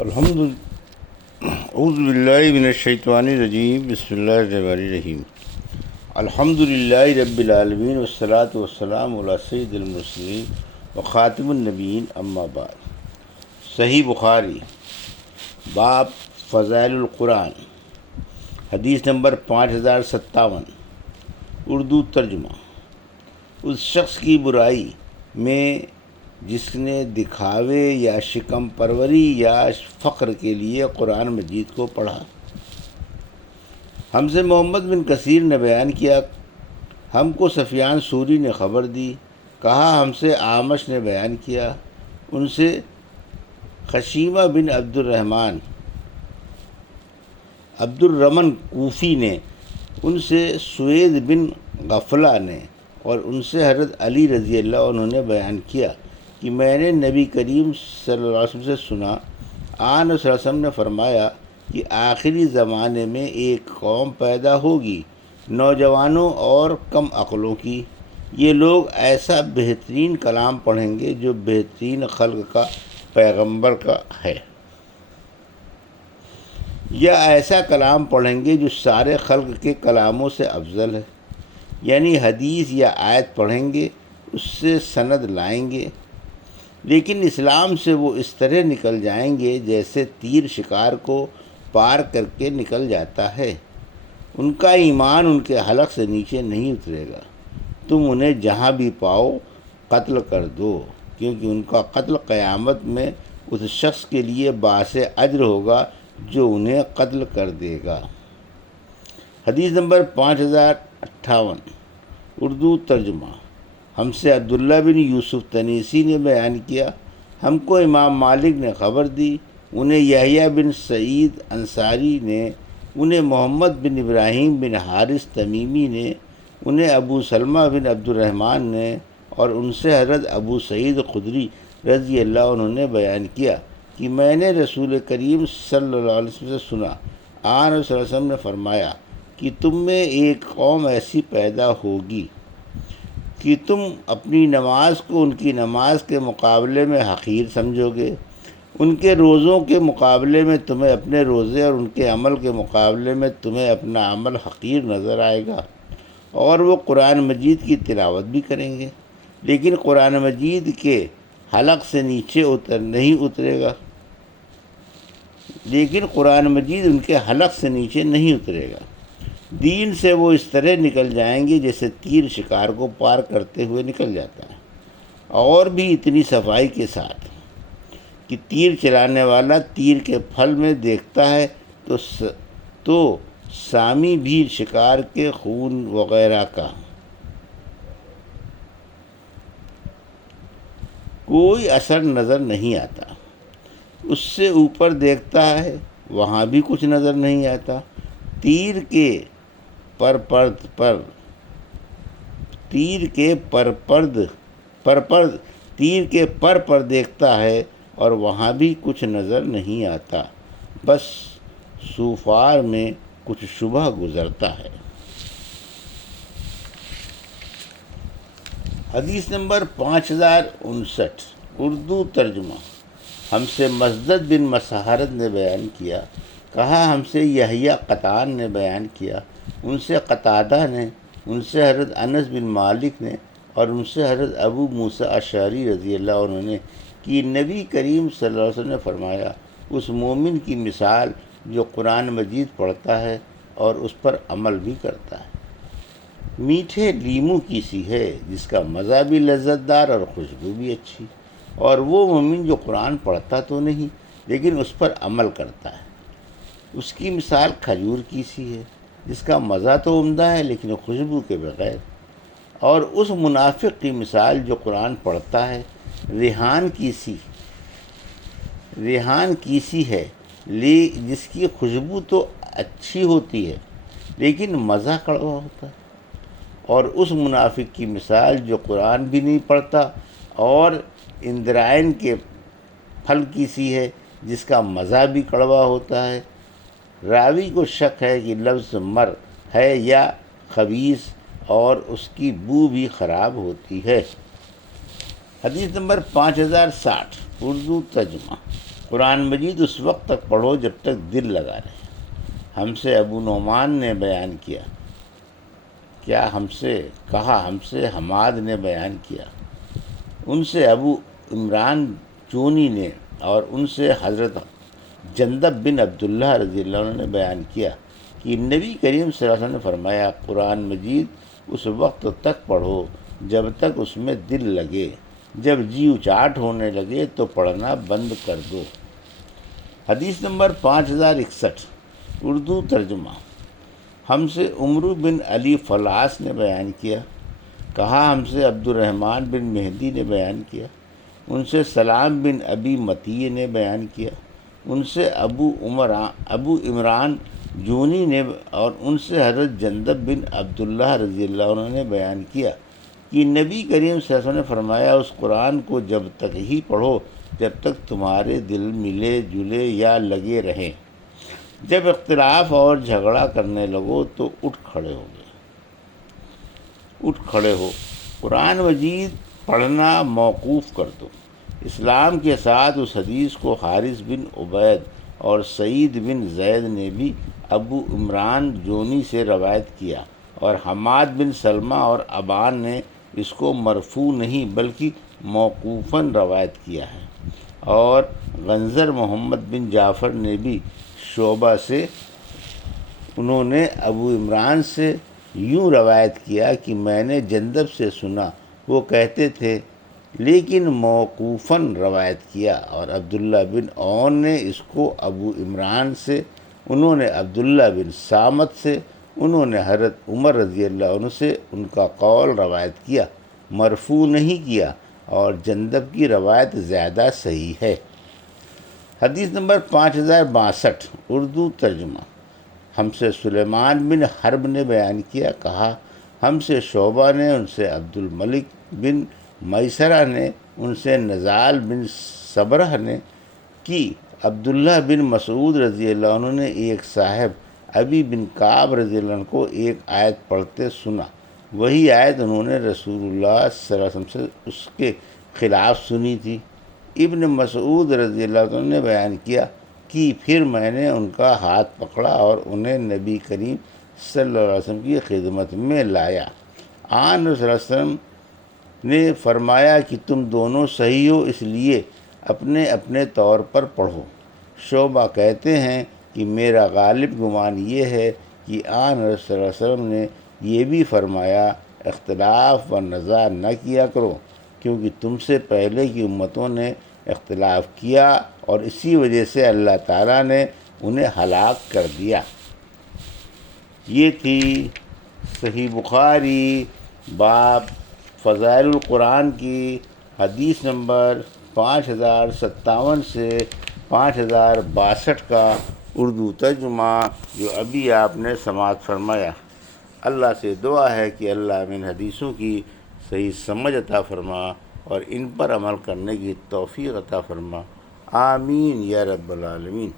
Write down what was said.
الحمد اعوذ باللہ من الشیطان الرجیم، بسم اللہ الرحمن الرحیم۔ الحمد للہ رب العالمین والصلاة والسلام علی سید المرسلین وخاتم النبیین، اما بعد۔ صحیح بخاری، باب فضائل القرآن، حدیث نمبر 5057۔ اردو ترجمہ۔ اس شخص کی برائی میں جس نے دکھاوے یا شکم پروری یا فخر کے لیے قرآن مجید کو پڑھا۔ ہم سے محمد بن کثیر نے بیان کیا، ہم کو سفیان سوری نے خبر دی، کہا ہم سے اعمش نے بیان کیا، ان سے خشیمہ بن عبد الرحمن کوفی نے، ان سے سوید بن غفلہ نے، اور ان سے حضرت علی رضی اللہ عنہ نے بیان کیا کہ میں نے نبی کریم صلی اللہ علیہ وسلم سے سنا، آن صلی اللہ علیہ وسلم نے فرمایا کہ آخری زمانے میں ایک قوم پیدا ہوگی، نوجوانوں اور کم عقلوں کی۔ یہ لوگ ایسا بہترین کلام پڑھیں گے جو بہترین خلق کا پیغمبر کا ہے، یا ایسا کلام پڑھیں گے جو سارے خلق کے کلاموں سے افضل ہے، یعنی حدیث یا آیت پڑھیں گے، اس سے سند لائیں گے، لیکن اسلام سے وہ اس طرح نکل جائیں گے جیسے تیر شکار کو پار کر کے نکل جاتا ہے۔ ان کا ایمان ان کے حلق سے نیچے نہیں اترے گا، تم انہیں جہاں بھی پاؤ قتل کر دو، کیونکہ ان کا قتل قیامت میں اس شخص کے لیے باعث اجر ہوگا جو انہیں قتل کر دے گا۔ حدیث نمبر 5058۔ اردو ترجمہ۔ ہم سے عبداللہ بن یوسف تنیسی نے بیان کیا، ہم کو امام مالک نے خبر دی، انہیں یحییٰ بن سعید انصاری نے، انہیں محمد بن ابراہیم بن حارث تمیمی نے، انہیں ابو سلمہ بن عبد الرحمن نے، اور ان سے حضرت ابو سعید خدری رضی اللہ عنہ نے بیان کیا کہ میں نے رسول کریم صلی اللہ علیہ وسلم سے سنا، آن صلی اللہ علیہ وسلم نے فرمایا کہ تم میں ایک قوم ایسی پیدا ہوگی کہ تم اپنی نماز کو ان کی نماز کے مقابلے میں حقیر سمجھو گے، ان کے روزوں کے مقابلے میں تمہیں اپنے روزے اور ان کے عمل کے مقابلے میں تمہیں اپنا عمل حقیر نظر آئے گا، اور وہ قرآن مجید کی تلاوت بھی کریں گے، لیکن قرآن مجید کے حلق سے نیچے نہیں اترے گا، لیکن قرآن مجید ان کے حلق سے نیچے نہیں اترے گا۔ دین سے وہ اس طرح نکل جائیں گے جیسے تیر شکار کو پار کرتے ہوئے نکل جاتا ہے، اور بھی اتنی صفائی کے ساتھ کہ تیر چلانے والا تیر کے پھل میں دیکھتا ہے تو سامی بھی شکار کے خون وغیرہ کا کوئی اثر نظر نہیں آتا، اس سے اوپر دیکھتا ہے وہاں بھی کچھ نظر نہیں آتا، تیر کے پر دیکھتا ہے اور وہاں بھی کچھ نظر نہیں آتا، بس سوفار میں کچھ شبہ گزرتا ہے۔ حدیث نمبر 5059۔ اردو ترجمہ۔ ہم سے مسدد بن مسحرت نے بیان کیا، کہا ہم سے یحییٰ قطان نے بیان کیا، ان سے قتادہ نے، ان سے حضرت انس بن مالک نے، اور ان سے حضرت ابو موسیٰ اشعری رضی اللہ عنہ نے کہ نبی کریم صلی اللہ علیہ وسلم نے فرمایا، اس مومن کی مثال جو قرآن مجید پڑھتا ہے اور اس پر عمل بھی کرتا ہے، میٹھے لیموں کی سی ہے جس کا مزہ بھی لذت دار اور خوشبو بھی اچھی، اور وہ مومن جو قرآن پڑھتا تو نہیں لیکن اس پر عمل کرتا ہے، اس کی مثال کھجور کی سی ہے جس کا مزہ تو عمدہ ہے لیکن خوشبو کے بغیر، اور اس منافق کی مثال جو قرآن پڑھتا ہے ریحان کی سی ہے جس کی خوشبو تو اچھی ہوتی ہے لیکن مزہ کڑوا ہوتا ہے، اور اس منافق کی مثال جو قرآن بھی نہیں پڑھتا اور اندرائن کے پھل کی سی ہے جس کا مزہ بھی کڑوا ہوتا ہے۔ راوی کو شک ہے کہ لفظ مر ہے یا خبیث، اور اس کی بو بھی خراب ہوتی ہے۔ حدیث نمبر 5060۔ اردو ترجمہ۔ قرآن مجید اس وقت تک پڑھو جب تک دل لگا رہے۔ ہم سے ابو نعمان نے بیان کیا، کیا ہم سے حماد نے بیان کیا، ان سے ابو عمران جونی نے، اور ان سے حضرت جندب بن عبداللہ رضی اللہ عنہ نے بیان کیا کہ نبی کریم صلی اللہ علیہ وسلم نے فرمایا، قرآن مجید اس وقت تک پڑھو جب تک اس میں دل لگے، جب جی اچاٹ ہونے لگے تو پڑھنا بند کر دو۔ حدیث نمبر 5061، اردو ترجمہ۔ ہم سے عمرو بن علی فلاس نے بیان کیا، کہا ہم سے عبد الرحمن بن مہدی نے بیان کیا، ان سے سلام بن ابی مطیع نے بیان کیا، ان سے ابو عمران جونی نے، اور ان سے حضرت جندب بن عبداللہ رضی اللہ عنہ نے بیان کیا کہ نبی کریم صلی اللہ علیہ وسلم نے فرمایا، اس قرآن کو جب تک ہی پڑھو جب تک تمہارے دل ملے جلے یا لگے رہیں، جب اختلاف اور جھگڑا کرنے لگو تو اٹھ کھڑے ہو، قرآن مجید پڑھنا موقوف کر دو۔ اسلام کے ساتھ اس حدیث کو حارث بن عبید اور سعید بن زید نے بھی ابو عمران جونی سے روایت کیا، اور حماد بن سلمہ اور ابان نے اس کو مرفوع نہیں بلکہ موقوفاً روایت کیا ہے، اور غنزر محمد بن جعفر نے بھی شعبہ سے، انہوں نے ابو عمران سے یوں روایت کیا کہ میں نے جندب سے سنا، وہ کہتے تھے، لیکن موقوفاً روایت کیا، اور عبداللہ بن عون نے اس کو ابو عمران سے، انہوں نے عبداللہ بن سامت سے، انہوں نے حضرت عمر رضی اللہ عنہ سے ان کا قول روایت کیا، مرفوع نہیں کیا، اور جندب کی روایت زیادہ صحیح ہے۔ حدیث نمبر 5062، اردو ترجمہ۔ ہم سے سلیمان بن حرب نے بیان کیا، کہا ہم سے شعبہ نے، ان سے عبد الملک بن میسرہ نے، ان سے نزال بن صبرہ نے کہ عبداللہ بن مسعود رضی اللہ عنہ نے ایک صاحب ابی بن کعب رضی اللہ عنہ کو ایک آیت پڑھتے سنا، وہی آیت انہوں نے رسول اللہ صلی اللہ علیہ وسلم سے اس کے خلاف سنی تھی۔ ابن مسعود رضی اللہ عنہ نے بیان کیا کہ پھر میں نے ان کا ہاتھ پکڑا اور انہیں نبی کریم صلی اللہ علیہ وسلم کی خدمت میں لایا۔ آن صلی اللہ علیہ وسلم نے فرمایا کہ تم دونوں صحیح ہو، اس لیے اپنے اپنے طور پر پڑھو۔ شعبہ کہتے ہیں کہ میرا غالب گمان یہ ہے کہ آن صلی اللہ علیہ وسلم نے یہ بھی فرمایا، اختلاف و نزاع نہ کیا کرو، کیونکہ تم سے پہلے کی امتوں نے اختلاف کیا اور اسی وجہ سے اللہ تعالیٰ نے انہیں ہلاک کر دیا۔ یہ تھی صحیح بخاری باب فضائل القرآن کی حدیث نمبر 5057 سے 5062 کا اردو ترجمہ، جو ابھی آپ نے سماعت فرمایا۔ اللہ سے دعا ہے کہ اللہ ان حدیثوں کی صحیح سمجھ عطا فرما اور ان پر عمل کرنے کی توفیق عطا فرما، آمین یا رب العالمین۔